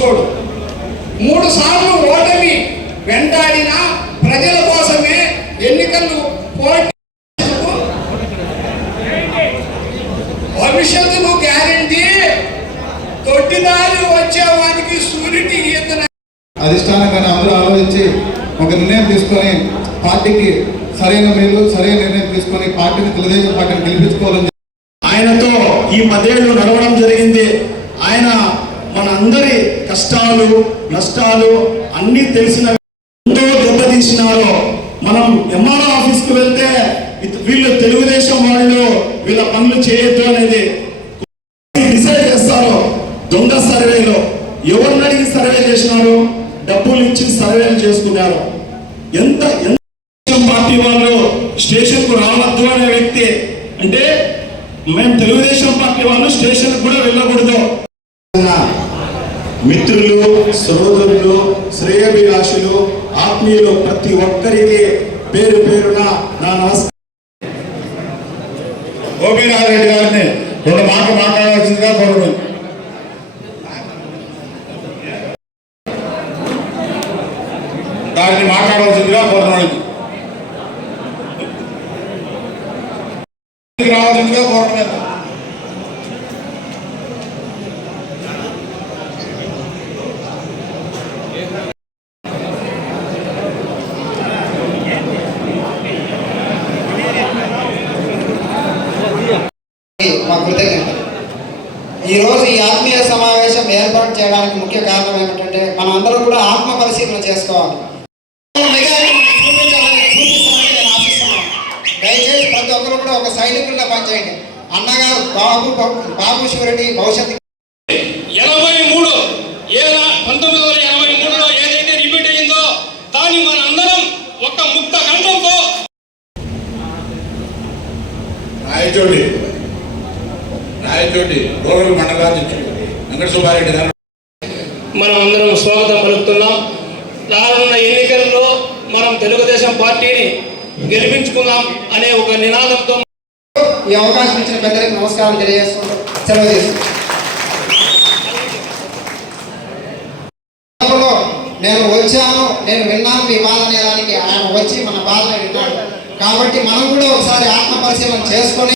చూసుకోడు. మూడు సార్లు ఓటమి వెంటాడిన ప్రజల కోసమే ఎన్నికలు భవిష్యత్తును గ్యారంటీ తొట్టిదారి వచ్చేవానికి సూరిటీ ఈతన అధిష్టానంగా అందరూ ఆలోచించి ఒక నిర్ణయం తీసుకొని పార్టీకి సరైన మేలు సరైన నిర్ణయం తీసుకొని పార్టీని తెలుగుదేశం పార్టీని గెలిపించుకోవాలని ఆయనతో ఈ మధ్యలో నడవడం జరిగింది. ఆయన మన అందరి కష్టాలు నష్టాలు అన్నీ తెలిసిన ఎంతో దెబ్బతీసినారో. మనం ఎంఆర్ఓ ఆఫీస్కి వెళ్తే వీళ్ళు తెలుగుదేశం వాళ్ళు వీళ్ళ పనులు చేయొద్దు అనేది డిసైడ్ చేస్తారు దొంగ సర్వేలో ఎవరిని అడిగి సర్వే చేసినారు? డబ్బులు ఇచ్చి సర్వేలు చేసుకున్నారు. ఎంత ఎంత పార్టీ వాళ్ళు స్టేషన్కు రావద్దు అనే వ్యక్తి అంటే మేము తెలుగుదేశం పార్టీ వాళ్ళు స్టేషన్ కూడా వెళ్ళకూడదు. మిత్రులు సోదరులు శ్రేయభిలాషులు ఆత్మీయులు ప్రతి ఒక్కరికి పేరు పేరున నా నమస్కారం. గోపీనాథరెడ్డి గారిని రెండు మాటలు మాట్లాడాల్సిందిగా కోరుతున్నాను దాన్ని మాట్లాడవలసిందిగా కోరుతున్నాను రావాల్సిందిగా కోరుతున్నాను మా కృతజ్ఞత. ఈరోజు ఈ ఆత్మీయ సమావేశం ఏర్పాటు చేయడానికి ముఖ్య కారణం ఏమిటంటే మనం అందరం కూడా ఆత్మ పరిశీలన చేసుకోవాలి. దయచేసి ప్రతి ఒక్కరు కూడా ఒక సైనికుడిగా పనిచేయండి. అన్నగారు బాబు బాబు శివరెడ్డి భవిష్యత్తు రాయచోటి. రాయచోటి రూరల్ మండలాధ్యక్షుడు వెంకట సుబ్బారెడ్డి గారు. మనం అందరం స్వాగతం పలుకుతున్నాం. రానున్న ఎన్నికల్లో మనం తెలుగుదేశం పార్టీని గెలిపించుకుందాం అనే ఒక నినాదంతో ఈ అవకాశం ఇచ్చిన పెద్దలకు నమస్కారం తెలియజేసుకుంటూ సెలవు నేను వచ్చాను నేను విన్నాను మీ బాధ అనేదానికి. ఆయన వచ్చి మన బాధను విన్నాడు. కాబట్టి మనం కూడా ఒకసారి ఆత్మ పరిశీలన చేసుకొని